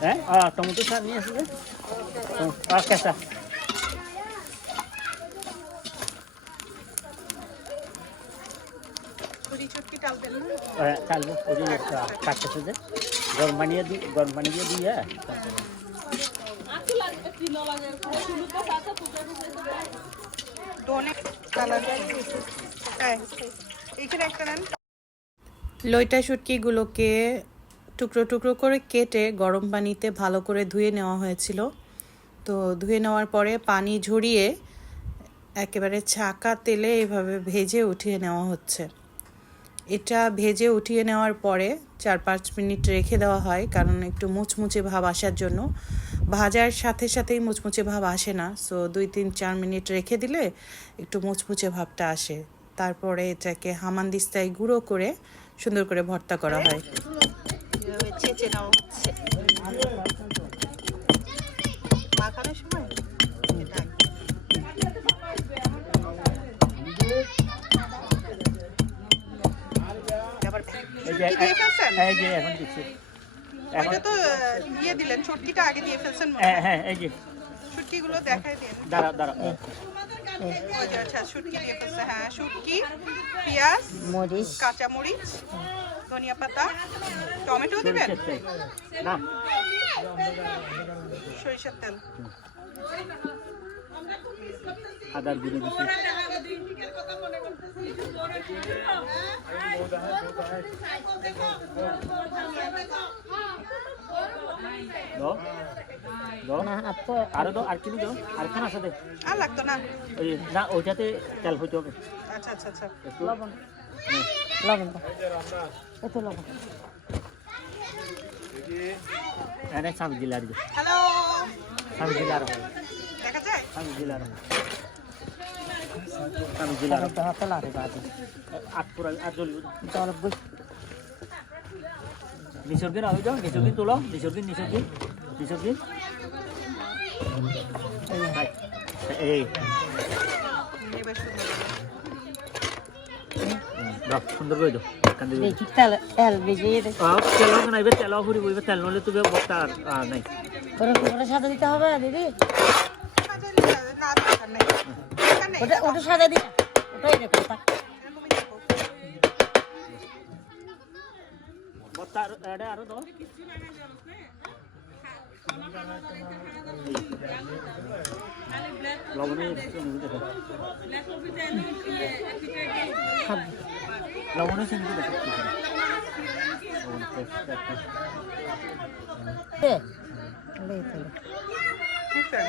হ্যাঁ? আহ, টমেটো সার নিয়ে আসবে? আর কেঁচা ছুরি ছুটকি টাল দেন না? হ্যাঁ চালবো যে কাটতেছে যে গরম পানিয়ে দিই গরম পানি দিয়ে হ্যাঁ? হ্যাঁ লইটা শুটকিগুলোকে টুকরো টুকরো করে কেটে গরম পানিতে ভালো করে ধুয়ে নেওয়া হয়েছিল। তো ধুয়ে নেওয়ার পরে পানি ঝরিয়ে একেবারে ছাকা তেলে এভাবে ভেজে উঠিয়ে নেওয়া হচ্ছে। এটা ভেজে উঠিয়ে নেওয়ার পরে চার পাঁচ মিনিট রেখে দেওয়া হয়, কারণ একটু মুচমুচে ভাব আসার জন্য। ভাজার সাথে সাথেই মুচমুচে ভাব আসে না সো দুই তিন চার মিনিট রেখে দিলে একটু মুচমুচে ভাবটা আসে। তারপরে এটাকে হামানদিস্তায় গুঁড়ো করে সুন্দর করে ভর্তা করা হয়। ছেঁচে নেওয়া হচ্ছে। মাখানোর সময়? এটাই। আবার এই যে শুটকি দিয়ে ফেলছেন? এই যে এখন দিচ্ছি। এটা তো ইয়ে দিলেন ছুটকিটা আগে দিয়ে ফেলছেন হ্যাঁ হ্যাঁ। এই যে। শুটকিগুলো দেখাই দিন। দাঁড়া দাঁড়া আচ্ছা শুটকি দিয়ে ফেলছে। হ্যাঁ শুটকি পেঁয়াজ মরিচ। কাঁচা মরিচ ধনিয়া পাতা। টমেটো দিবেন? সরিষার তেল। আদার গুঁড়ো দিচ্ছি আপু আরও আর দাও। আছে দে। আর লাগতো না। ওই না ওইটাতে তেল হইতে হবে। আচ্ছা আচ্ছা আচ্ছা। লবণ। লবণ এত লবণ। এনে সামি দিলে আর হ্যালো। সামি দিলে আর দেখা যায় সামি দিলে আর সামি দিলে আর তো হাতে লাগে বাদে। আট পুরা আর জ্বলবে জল বই। নিসর্গের আগে যাও নিসর্গিন তোলো নিসর্গিন নিসর্গিন নিসর্গিন এই হবে। দাও সুন্দর করে দাও কান্দে তেল তেল ভিজিয়ে দে তেল না এবার তেল এবার তেল নলে তো বক্তা আর নাই। সাজা দিতে হবে দিদি? ওটা ওটা সাজা দিতে ওটাই দেখো বক্তা আর আরও দাও। লবণে দেখো খাব লবণে চিনি দেখো লবণ দে লে তাহলে বুঝছেন?